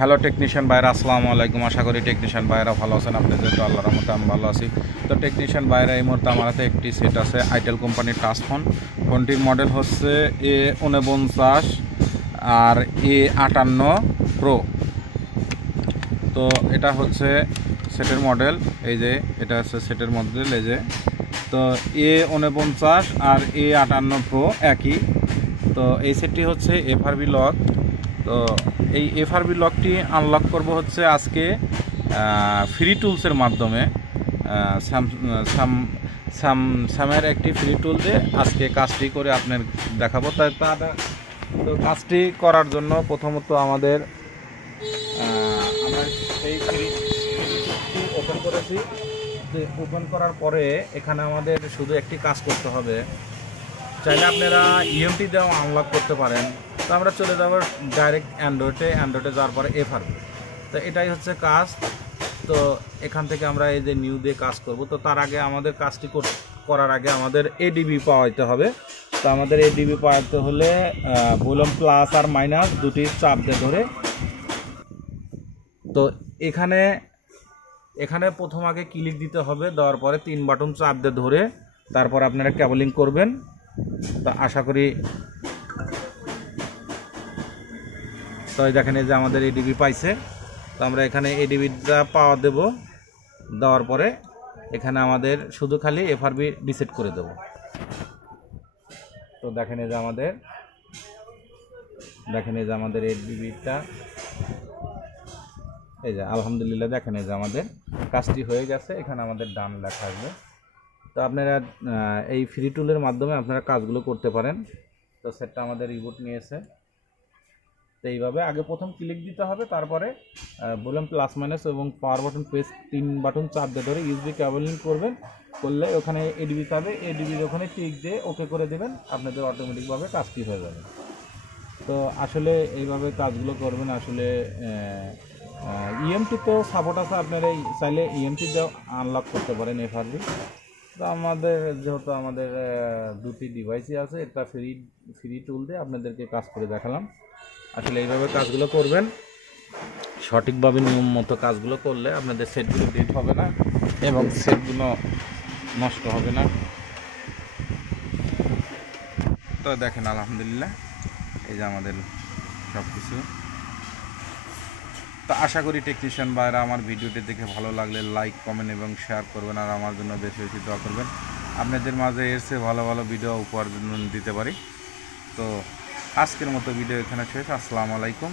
Hello technician ভাইরা, আসসালামু আলাইকুম। আশা করি টেকনিশিয়ান ভাইরা ভালো আছেন। আপনাদের তো আল্লাহর রহমতে আমি ভালো আছি। তো টেকনিশিয়ান ভাইরা, এই মুহূর্তে আমার হাতে একটি সেট আছে আইটেল কোম্পানির টাচ ফোন। ফোনটির মডেল হচ্ছে A49 আর A58 প্রো। তো এটা হচ্ছে সেটের মডেল, এই যে এটা হচ্ছে সেটের মডেল, এই যে। তো A49 আর A58 প্রো একই। তো এই সেটটি হচ্ছে FRB লক। তো এই FRB লকটি আনলক করব হচ্ছে আজকে ফ্রি টুলসের মাধ্যমে। স্যামের একটি ফ্রি টুল দিয়ে আজকে কাজটি করে আপনার দেখাবো। তো কাজটি করার জন্য প্রথমত আমরা সেই ফ্রি টুলটি ওপেন করেছি। ওপেন করার পরে এখানে আমাদের শুধু একটি কাজ করতে হবে। চাইলে আপনারা ইএমটি দিয়েও আনলক করতে পারেন। তো আমরা চলে যাব ডাইরেক্ট অ্যান্ড্রয়েডে যাওয়ার পরে FRB। তো এটাই হচ্ছে কাজ। তো এখান থেকে আমরা এই যে নিউ দিয়ে কাজ করব। তো তার আগে আমাদের কাজটি করার আগে আমাদের ADB পাওয়াইতে হবে। তো আমাদের ADB পাওয়াতে হলে ভলিউম প্লাস আর মাইনাস দুটি চাপ দিয়ে ধরে, তো এখানে প্রথম আগে ক্লিক দিতে হবে। দেওয়ার পরে 3 বাটন চাপ দিয়ে ধরে তারপর আপনারা কেবলিং করবেন। তো আশা করি, তো দেখেন এই যে আমাদের ADB পাইছে। তো আমরা এখানে ADBটা পাওয়ার দেব। দেওয়ার পরে এখানে আমাদের শুধু খালি FRB রিসেট করে দেব। তো দেখেন এই যে আমাদের ADBটা, এই যে আলহামদুলিল্লাহ, দেখেন এই যে আমাদের কাজটি হয়ে গেছে। এখানে আমাদের ডান লেখা আসবে। তো আপনারা এই ফ্রি টুলের মাধ্যমে আপনারা কাজগুলো করতে পারেন। তো সেটটা আমাদের রিবুট নিয়েছে। তো এইভাবে আগে প্রথম ক্লিক দিতে হবে, তারপরে ভলিউম প্লাস মাইনাস এবং পাওয়ার বাটন প্রেস 3 বাটন চাপ দিয়ে ধরে USB কেবলিং করলে ওখানে ADB পাবে। ADBর ওখানে টিক দিয়ে ওকে করে দেবেন, আপনাদের অটোমেটিকভাবে কাজটি হয়ে যাবে। তো আসলে এইভাবে কাজগুলো করবেন। আসলে EMTতেও সাপোর্ট আছে, আপনারা চাইলে EMT দিয়েও আনলক করতে পারেন FRB। তো যেহেতু আমাদের দুটি ডিভাইসই আছে, এটা ফ্রি টুল দিয়ে আপনাদেরকে কাজ করে দেখালাম। আসলে এইভাবে কাজগুলো করবেন, সঠিকভাবে নিয়ম মতো কাজগুলো করলে আপনাদের সেটগুলো ডেট হবে না এবং সেটগুলো নষ্ট হবে না। তো দেখেন আলহামদুলিল্লাহ, এই যে আমাদের সব কিছু। তো আশা করি টেকনিশিয়ান ভাইরা আমার ভিডিওটি দেখে ভালো লাগলে লাইক, কমেন্ট এবং শেয়ার করবেন, আর আমার জন্য বেশি বেশি দোয়া করবেন। আপনাদের মাঝে এর চেয়ে ভালো ভালো ভিডিও উপহার দিতে পারি। তো আজকের মতো ভিডিও এখানে শেষ। আসসালামু আলাইকুম।